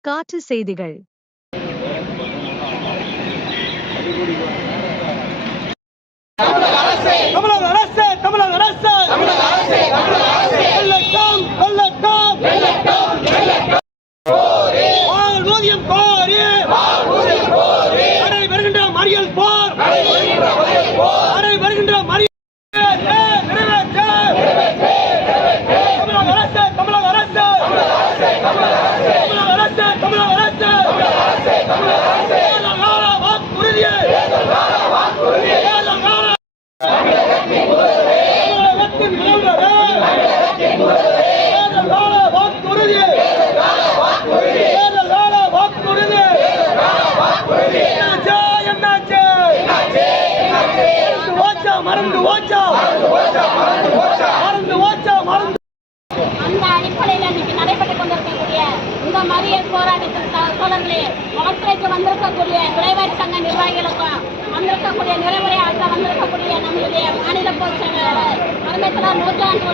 காற்று செய்திகள். தமிழக அரசு தமிழக அரசு வாழ்வூதியம் கோரி நடை வருகின்ற மறியல் போர். ஓச்சா மறந்து ஓச்சா. மறந்து ஓச்சா மறந்து அந்த அடிப்படையில் இன்னைக்கு நடைபெற்றுக் கொண்டிருக்கக்கூடிய இந்த மறியல் போராட்டத்தின் த- தோழர்களே வளர்த்துறைக்கு வந்திருக்கக்கூடிய விரைவாரி சங்க நிர்வாகிகளுக்கும் வந்திருக்கக்கூடிய நிறைவுரை ஆற்ற வந்திருக்கக்கூடிய நம்மளுடைய மாநில பொதுச் செயலாளர் பரமேஸ்வரர் நூற்றாண்டு